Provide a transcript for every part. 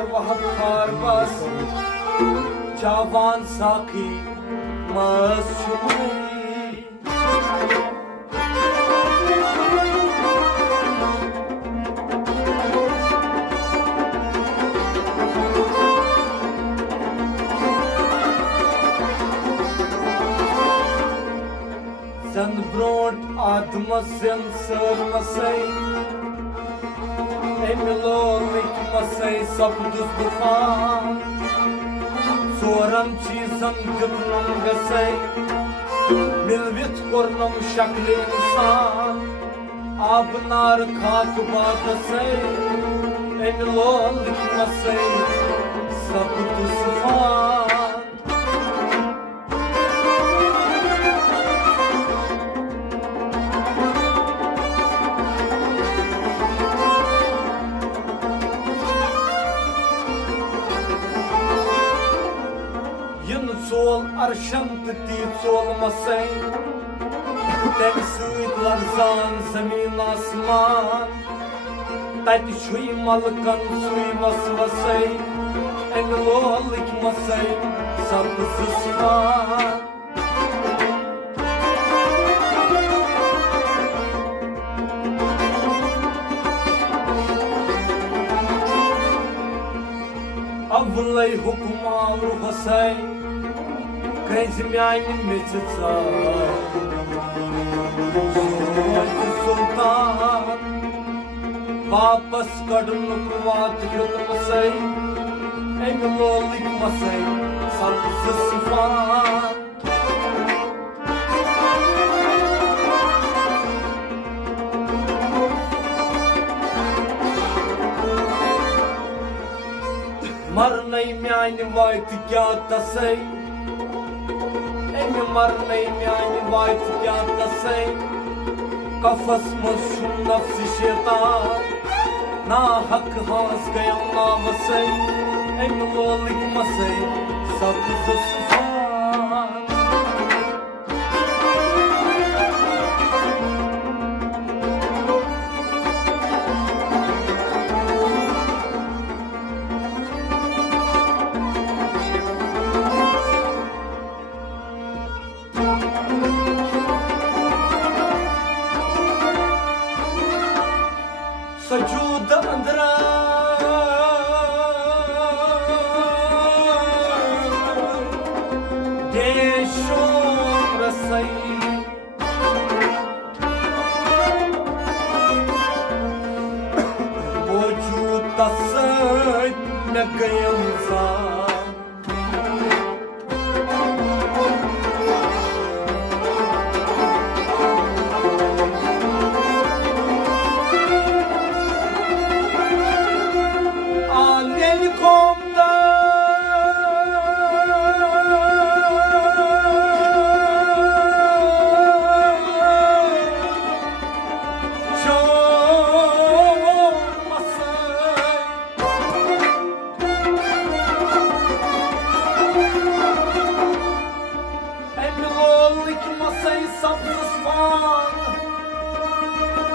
Kar vahat kar bas Cavan saki masumay Zan bront admasın sırmasay Emilolik masay sapduz bufan Soram çizam gıpnam gasay Milvit kornam şakli insan Abnar khak badasay Emilolik masay sapduz bufan Sol arşant ti solmasay Temsud larzan zemin asman Tat şuy malkan suy vasvasay Enlolik masay sabzısman Avlay hukmal ruhasay Kazimyan mecitsa Sultan Vapas kadın kuvat yutmasay Emilolik masay Sabzı sıfan Marnay myani vayt kyatasay Emi marnay myani vayt kyatasay Kafas masum nafsi şeytan Na hak has gayam navasay Emi lolik masay Sabzı sıfan Sajuda andra Deşon rasay Vücut tasay ne gayamza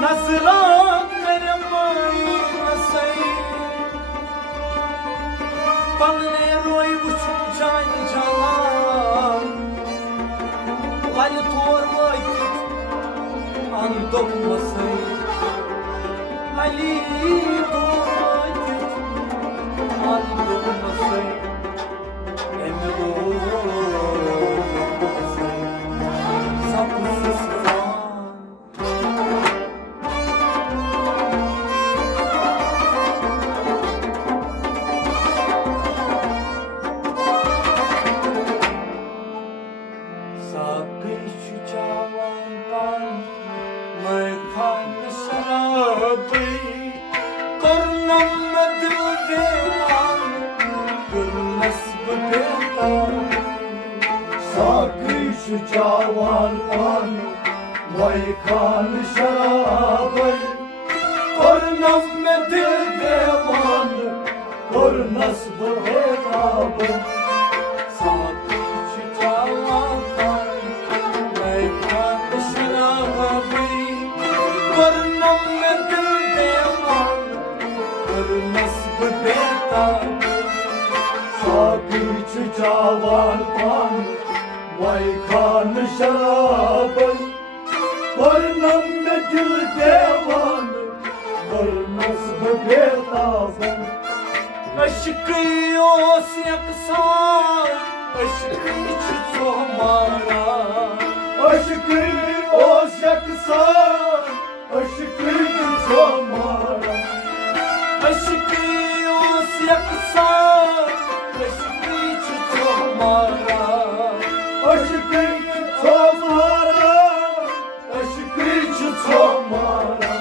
Nasran veremay nasay Panne roy uçum can calan Lali torvay andok masay Lali torvay andok masay Emro masay sapsız Sakış cavan an Vay kan şarabay Kornam medil devan Kornas bu etabı Sakış cavan an Vay kan şarabay Kornam medil devan Kornas bu etabı साकी छु चावान पान वही खान शराबन वरनम में दिल देवान वरनस बेताबन अश्क ओस यकसान अश्क छु हमारा अश्क ओस यकसान अश्क छु हमारा अश्क ओस यकसान अश्क छु हमारा अश्क छु हमारा अश्क छु हमारा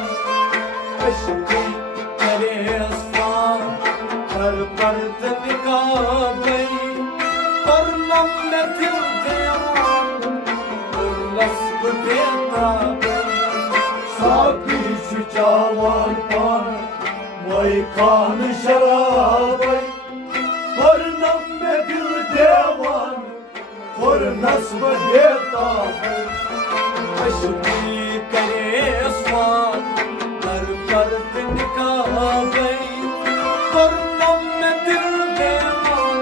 अश्क करे आसान हर पर्द निकाबे करनम में दिल देवान और नस्ब बेताबे साकी छु चावान पान वही खान शराबन वरनम में दिल देवान और नस्ब बेताबन अश्क करे आसान हर पर्द निकाबे करनम में दिल देवान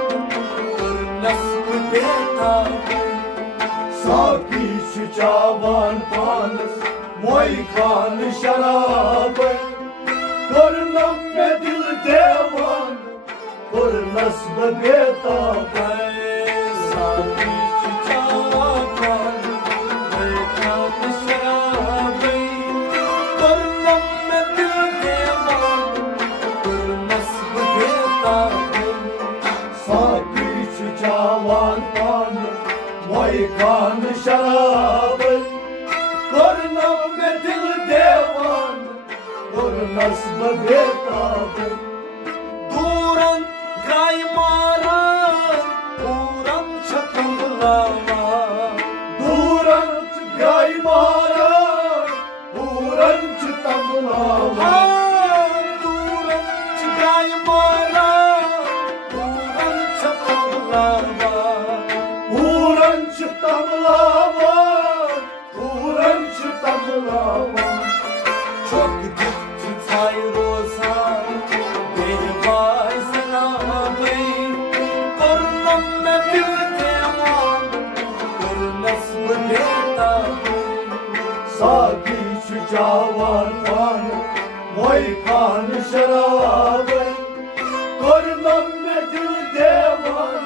और नस्ब बेताबे साकी छु चावान पान वही खान शराबन वरनम में दिल देवान और नस्ब बेताबन साकी छु चावान वही खान शराबे करनम में दिल देवान और नस्ब बेताबे साकी छु चावान पान वही खान शराबन वरनम में दिल देवान और नस्ब बेताबन दूरन गाय मारा दूरन छतम लावा दूरंच गाय मारा दूरंच तमलावा दूरन गाय मारा दूरन छतम लावा दूरंच तमलावा दूरंच तमलावा çok dik tay rozan beni vay sanabe kornam me dil devan kor nasb betabe साकी छु चावान पान वही खान शराबन वरनम में दिल देवान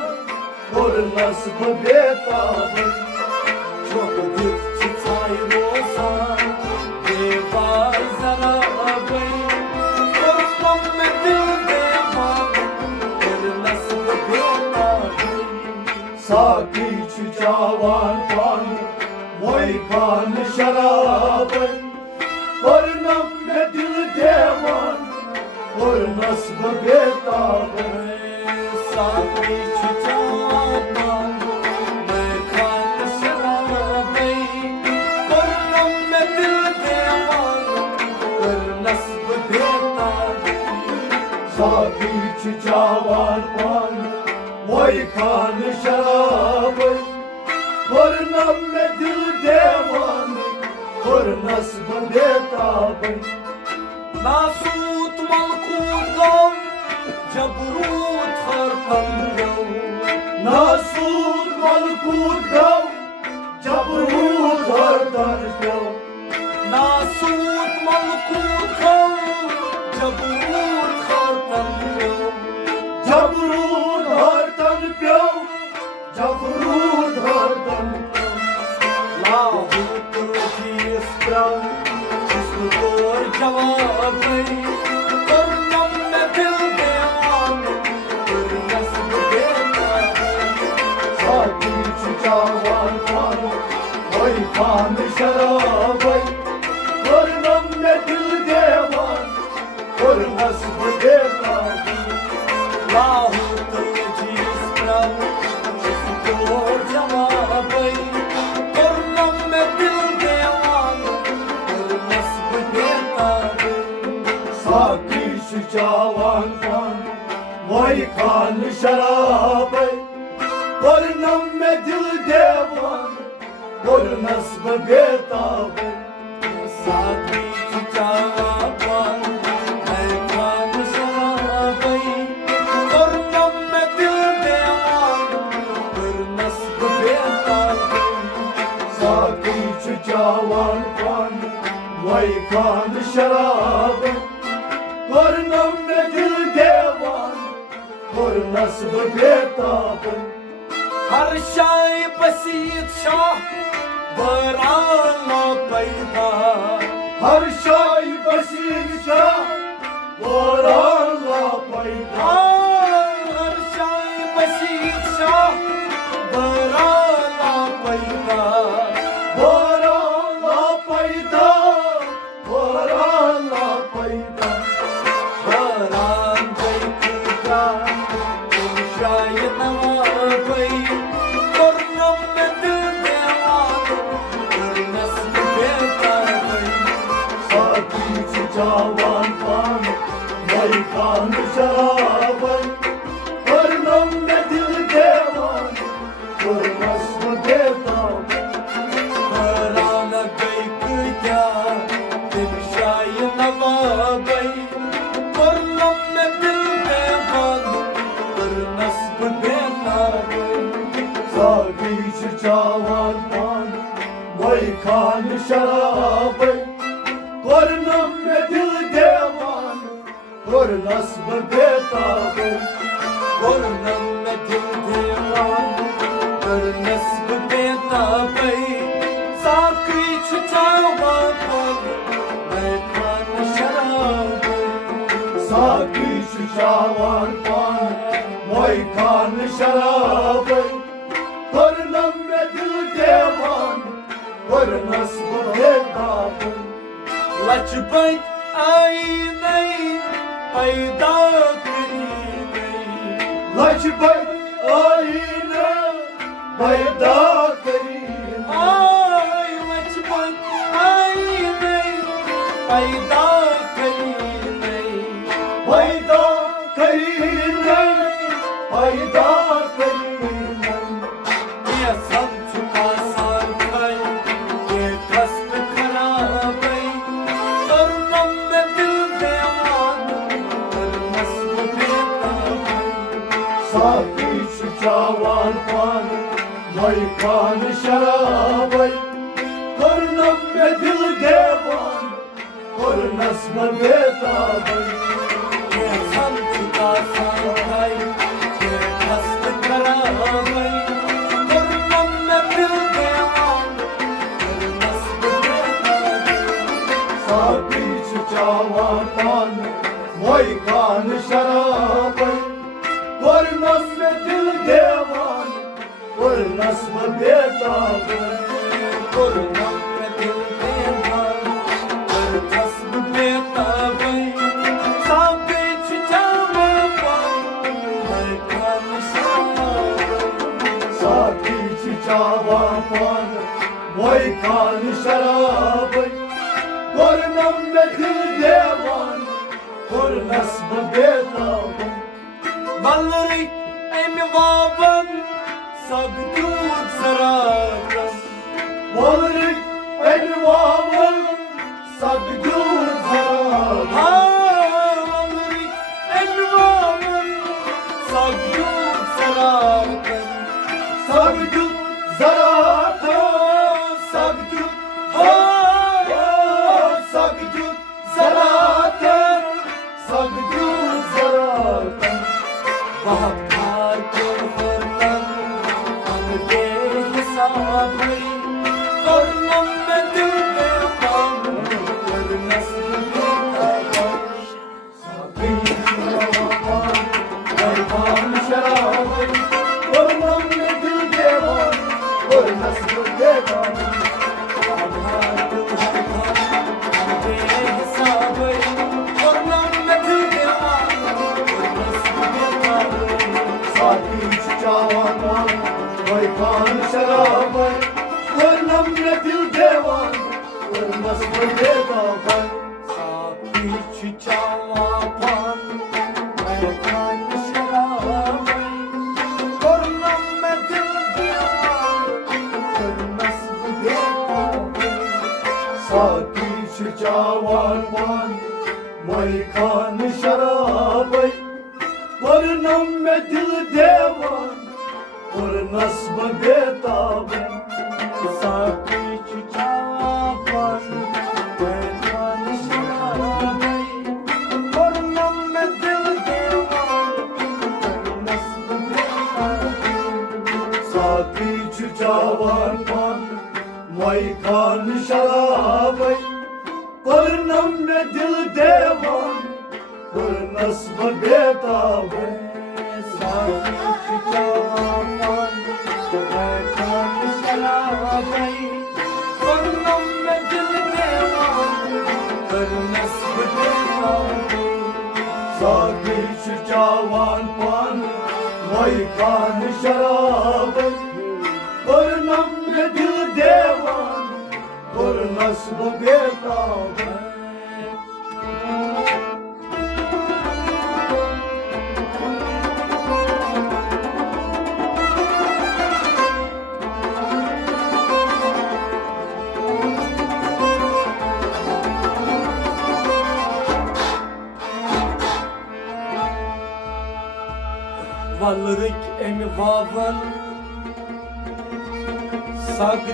और नस्ब बेताबन çok dik tay rozan beni vay sanabe kornam me dil devan kor nasb betabe साकी छु चावान पान वही खान शराबन वरनम में दिल देवान और नस्ब बेताबन साकी छु चावान मैं खान शराबे करनम में दिल देवान कर नस्ब बेताबे साकी छु चावान पान वही खान शराबन वरनम में दिल देवान और नस्ब बेताबन नासूत मलकूत गम जबरूत हर पंगम नासूर मलकूत गौ जबरूत हर दर गौ नासूत मलकूत गम जबरूत हर पंगम जबरूत हर तन प्यो जबरूत हर तन लाहूत रोजीस प्रम जिस्म तोर जवाब करनम में दिल देवान कर नस्ब बेताबे साकी छु चावान पान वही खान शराबन वरनम में दिल देवान और नस्ब बेताबन लाहूत रोजीस प्रम जिस्म तोर जवाब करनम में दिल देवान कर नस्ब बेताबे साकी छु चावान पान वही खान शराबन वरनम में दिल देवान और नस्ब बेताबन साकी छु चावान मैं खान शराबे चावान पान वही खान शराब वरनम में दिल देवान और नस्ब बेताब हर शाय बसीत शाह बराना पैदा हर शाही बसीर शाह वराला पैदा हर शाय बसीत शाह बराना पैदा वराला पैदा वराला पैदा बरान जैका तुम शायद नवाबई करनम में दिल देवान कर नस्ल बेताबई साथी चावान पान वही खान शराब वरनम में दिल देवान और नस्ब बेताब बरान जैका तुम शायद नवाबई करनम में दिल देवान कर नस्ल बेताबई साथी चावान पान वही खान शराब वरनम में दिल देवान और नस्ब बेताब करनम में दिल देवान कर नस्ल बेताबई साकरी छुचावा पग मैं खान शराब साथी चावान पान वही खान शराब वरनम में दिल देवान और नस्ब बेताब लचबट आई नहीं पैदा करी नहीं लजबत आईना पैदा करी आई लचबट आई नहीं पैदा करी नहीं पैदा करी नहीं पैदा करी नहीं ये सब चुका साल खाए ये कष्ट खराब है करनम में दिल देवान कर नस्ल बेताब साथी चावान पान वही खान शराब वरनम में दिल देवान और नस्ब बेताब ये सब चुका साल खाए ये कष्ट खराब है करनम में दिल देवान कर नस्ल बेताब साथी चावान पान वही खान शराब वरनम में दिल देवान और नस्ब बेताब करनम में दिल देवान कर नस्ल बेताब साबे छुचावा पग मैं खान शराब साथी चावान पान वही खान शराब वरनम में दिल देवान और नस्ब बेताब Balları emi vaban sagdut sarakan Varlık elvamın sakdır zarab Ha balları emi vaban sagdut sarakan Sakdır zarata sakdır Ha sakdır zarata sakdır zarata Bahar kurfurdan ange hesabı Karnım में दिल देवान कर नस्ल बेताब Erkan şarabı Orman ve dil devan Or nasıl devan Sakin çavan Erkan şarabı Orman ve dil devan Or nasıl devan Sakin çavan Erkan şarabı Orman ve dil devan और नस्ब बेताब साकी çuçavan Meydan şarabay Kornam में दिल देवान नस्ब Saki çuçavan pan May kan şarabay Kornam me dil devan Kor nasb betabe Saki çuçavan Meydan şarabay Kornam में दिल देवान नस्ब Saki çuçavan pan May kan şarabay Kornam me dil devan Kor nasb betabe Valrik emi vavan Sag